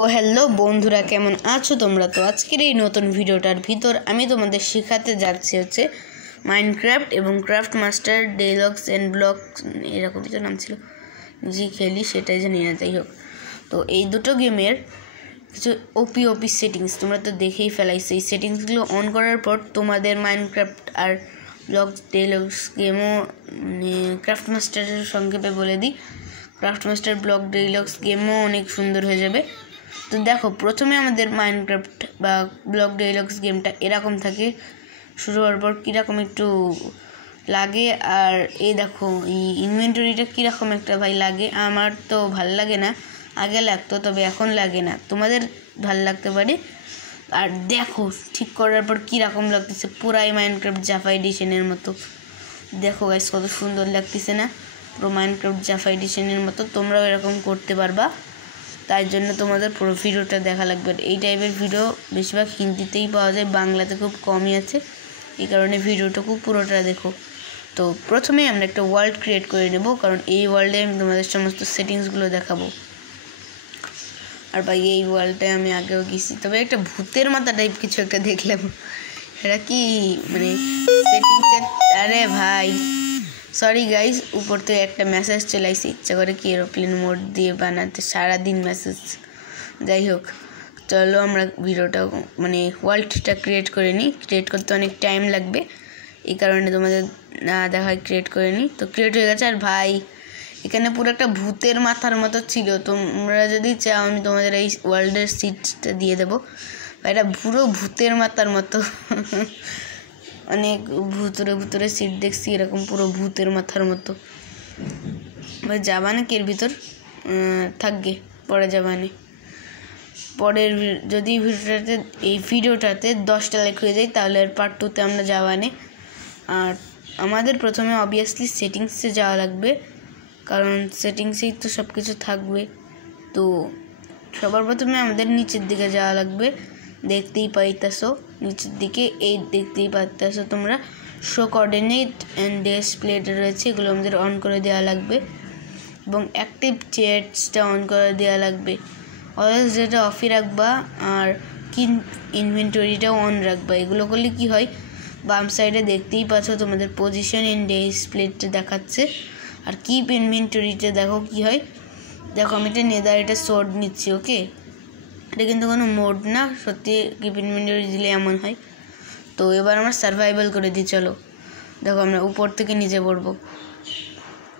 ও hello বন্ধুরা, কেমন আছো তোমরা? তো আজকের এই নতুন ভিডিওটার ভিতর আমি তোমাদের শেখাতে যাচ্ছি মাইনক্রাফট এবং ক্রাফট মাস্টার ডেলক্স অ্যান্ড ব্লকস, এরকম কিছু নাম ছিল, যে খেলি সেটাই জানি না। যাই হোক, তো এই দুটো গেমের কিছু ওপি সেটিংস তোমরা তো দেখেই ফেলাইছো। এই সেটিংসগুলো অন করার পর তোমাদের মাইনক্রাফট আর ব্লকস ডেলক্স গেমও, ক্রাফট মাস্টারের সংক্ষেপে বলে দিই, ক্রাফট মাস্টার ব্লক ডেলক্স গেমও অনেক সুন্দর হয়ে যাবে। তো দেখো, প্রথমে আমাদের মাইনক্রাফট বা ব্লক ডেলক্স গেমটা এরকম থাকে, শুরু হওয়ার পর কীরকম একটু লাগে। আর এই দেখো, এই ইনভেন্টরিটা কীরকম একটা ভাই লাগে, আমার তো ভাল লাগে না, আগে লাগতো তবে এখন লাগে না, তোমাদের ভাল লাগতে পারে। আর দেখো ঠিক করার পর কীরকম লাগতেছে, পুরাই মাইনক্রাফট জাভা এডিশনের মতো। দেখো গাইস, কত সুন্দর লাগতেছে না? পুরো মাইনক্রাফট জাভা এডিশনের মতো। তোমরাও এরকম করতে পারবা, তার জন্য তোমাদের পুরো ভিডিওটা দেখা লাগবে। এই টাইপের ভিডিও বেশিরভাগ হিন্দিতেই পাওয়া যায়, বাংলাতে খুব কমই আছে, এই কারণে ভিডিওটা খুব পুরোটা দেখো। তো প্রথমে আমরা একটা ওয়ার্ল্ড ক্রিয়েট করে নেব, কারণ এই ওয়ার্ল্ডে আমি তোমাদের সমস্ত সেটিংসগুলো দেখাবো। আর ভাই, এই ওয়ার্ল্ডে আমি আগেও গেছি, তবে একটা ভূতের মাথা টাইপ কিছু একটা দেখলাম। এটা কি মানে সেটিংসের? আরে ভাই সরি গাইজ, উপর থেকে একটা মেসেজ চলে আসছে, ইচ্ছা করে কি এরোপ্লেন মোড দিয়ে বানাতে, সারাদিন মেসেজ। যাই হোক, চলো আমরা ভিডিওটা মানে ওয়ার্ল্ডটা ক্রিয়েট করে নিই। ক্রিয়েট করতে অনেক টাইম লাগবে, এই কারণে তোমাদের না দেখায় ক্রিয়েট করে নিই। তো ক্রিয়েট হয়ে গেছে। আর ভাই, এখানে পুরো একটা ভূতের মাথার মতো ছিল, তোমরা যদি চাও আমি তোমাদের এই ওয়ার্ল্ডের সিটটা দিয়ে দেবো। এটা পুরো ভূতের মাথার মতো। অনেক ভূতরে সিট দেখছি এরকম পুরো ভূতের মাথার মতো। যাবা নাকি এর ভিতর? থাকবে, পরে যাবানে। পরের যদি এই ভিডিওটাতে 10টা লাইক হয়ে যায়, তাহলে আর পার্ট 2তে আমরা যাবানে। আর আমাদের প্রথমে অবভিয়াসলি সেটিংসে যাওয়া লাগবে, কারণ সেটিংসেই তো সব কিছু থাকবে। তো সবার প্রথমে আমাদের নিচের দিকে যাওয়া লাগবে, দেখতেই পাইতেছো নিচের দিকে, এই দেখতেই পাইতেছো তোমরা শো কোঅর্ডিনেট অ্যান্ড ডিসপ্লেটা রয়েছে, এগুলো আমাদের অন করে দেওয়া লাগবে। এবং অ্যাক্টিভ চ্যাটসটা অন করে দেওয়া লাগবে, অলওয়েজ যেটা অফই রাখবা। আর কি ইনভেন্টরিটাও অন রাখবা। এগুলো করলে কি হয়, বাম সাইডে দেখতেই পাচ্ছ তোমাদের পজিশন ইন ডিসপ্লেটা দেখাচ্ছে। আর কিপ ইনভেন্টরিতে দেখো কি হয়, দেখো আমি এটা নেদার এটা সোর্ড নিচ্ছি। ওকে, এটা কিন্তু কোনো মোড না, সত্যি কিপ ইনভেন্টরি দিলে এমন হয়। তো এবার আমরা সার্ভাইভাল করে দিই। চলো দেখো, আমরা উপর থেকে নিচে পড়বো,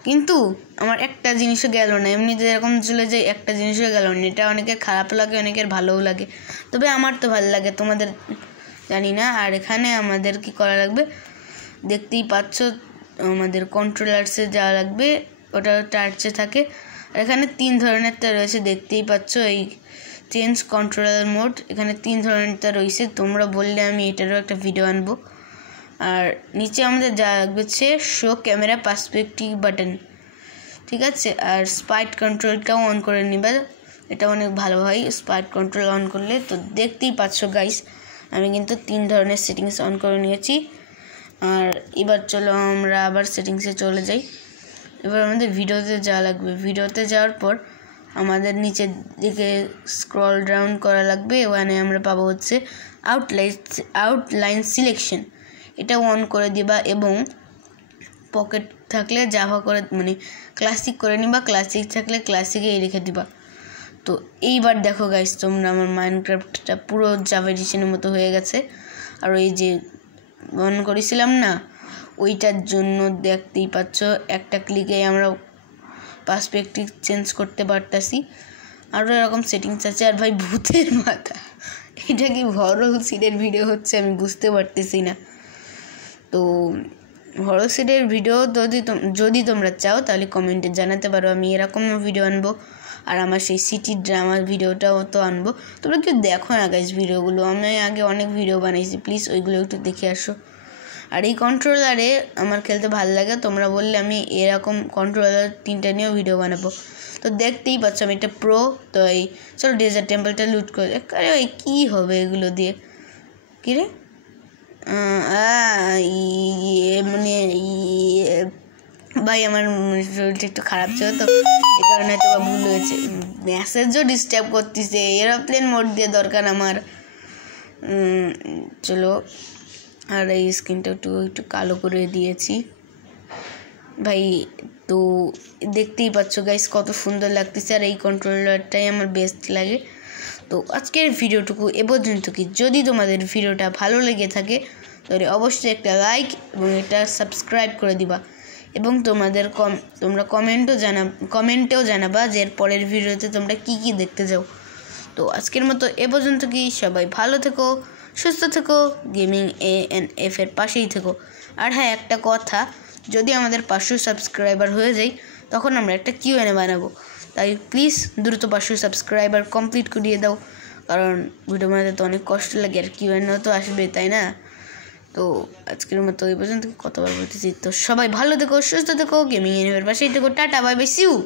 কিন্তু আমার একটা জিনিসও গেল না। এমনিতে এরকম চলে যায়, একটা জিনিসও গেল না। এটা অনেকের খারাপ লাগে, অনেকের ভালোও লাগে, তবে আমার তো ভালো লাগে, তোমাদের জানি না। আর এখানে আমাদের কি করা লাগবে, দেখতেই পাচ্ছ আমাদের কন্ট্রোলার্সে যাওয়া লাগবে, ওটা টার্চে থাকে। আর এখানে 3 ধরনেরটা রয়েছে, দেখতেই পাচ্ছ, এই চেঞ্জ কন্ট্রোলার মোড, এখানে 3 ধরনেরটা রয়েছে। তোমরা বললে আমি এটারও একটা ভিডিও আনবো। আর নিচে আমাদের যা লাগবে হচ্ছে শো ক্যামেরা পার্সপেক্টিভ বাটন, ঠিক আছে। আর স্পাইট কন্ট্রোলটাও অন করে নিবা, এটা অনেক ভালো হয় স্পাইট কন্ট্রোল অন করলে। তো দেখতেই পাচ্ছ গাইস, আমি কিন্তু 3 ধরনের সেটিংস অন করে নিয়েছি। আর এবার চলো আমরা আবার সেটিংসে চলে যাই। এবার আমাদের ভিডিওতে যাওয়া লাগবে। ভিডিওতে যাওয়ার পর আমাদের নিচের দিকে স্ক্রল ডাউন করা লাগবে, ওখানে আমরা পাবো হচ্ছে আউটলাইন সিলেকশন, এটা অন করে দিবা। এবং পকেট থাকলে জাভা করে মানে ক্লাসিক করে নিবা, ক্লাসিক থাকলে ক্লাসিকেই রেখে দিবা। তো এইবার দেখো গাইস, তোমরা আমার মাইনক্রাফটটা পুরো জাভা এডিশনের মতো হয়ে গেছে। আর ওই যে অন করেছিলাম না, ওইটার জন্য দেখতেই পাচ্ছ একটা ক্লিকে আমরা পার্সপেক্টিভ চেঞ্জ করতে পারতাছি। আরও এরকম সেটিংস আছে। আর ভাই, ভূতের মাথা, এটা কি হরর সিনের ভিডিও হচ্ছে আমি বুঝতে পারতেছি না। তো হরর সিনের ভিডিও যদি তোমরা চাও তাহলে কমেন্টে জানাতে পারো, আমি এরকম ভিডিও আনবো। আর আমার সেই সিটি ড্রামার ভিডিওটাও তো আনবো। তোমরা কেউ দেখো না গাইজ ভিডিওগুলো, আমি আগে অনেক ভিডিও বানিয়েছি, প্লিজ ওইগুলো একটু দেখে আসো। আর এই কন্ট্রোলারে আমার খেলতে ভালো লাগে, তোমরা বললে আমি এরকম কন্ট্রোলার 3টা নিয়েও ভিডিও বানাবো। তো দেখতেই পাচ্ছ আমি এটা প্রো। তো এই চলো ডেজার্ট টেম্পলটা লুট করে, আরে ওই কী হবে এগুলো দিয়ে, কী রে মানে ভাই আমার শরীরটা একটু খারাপ ছিল তো এই কারণে তো ভুল হয়েছে। মেসেজও ডিস্টার্ব করতেছে, এরোপ্লেন মোড দিয়ে দরকার আমার। চলো, আর এই স্ক্রিনটা একটু কালো করে দিয়েছি ভাই। তো দেখতেই পাচ্ছ গাইস কত সুন্দর লাগতেছে, আর এই কন্ট্রোলারটাই আমার বেস্ট লাগে। তো আজকের ভিডিওটুকু এ পর্যন্ত। কি যদি তোমাদের ভিডিওটা ভালো লেগে থাকে তাহলে অবশ্যই একটা লাইক এবং এটা সাবস্ক্রাইব করে দিবা, এবং তোমরা কমেন্টেও জানাবা যে এর পরের ভিডিওতে তোমরা কি দেখতে চাও। তো আজকের মতো এ পর্যন্ত। কি সবাই ভালো থেকো, সুস্থ থেকো, গেমিং ANF এর পাশেই থেকো। আর হ্যাঁ, একটা কথা, যদি আমাদের 500 সাবস্ক্রাইবার হয়ে যায় তখন আমরা একটা Q&A বানাবো, তাই প্লিজ দ্রুত 500 সাবস্ক্রাইবার কমপ্লিট করিয়ে দাও, কারণ ভিডিও বানাতে তো অনেক কষ্ট লাগে, আর Q&A তো আসবে, তাই না? তো আজকের মতো এই পর্যন্ত, কতবার বলতেছি। তো সবাই ভালো থেকো, সুস্থ থেকো, গেমিং ANF এর পাশেই থেকো। টাটা, বাই বাই, সি ইউ।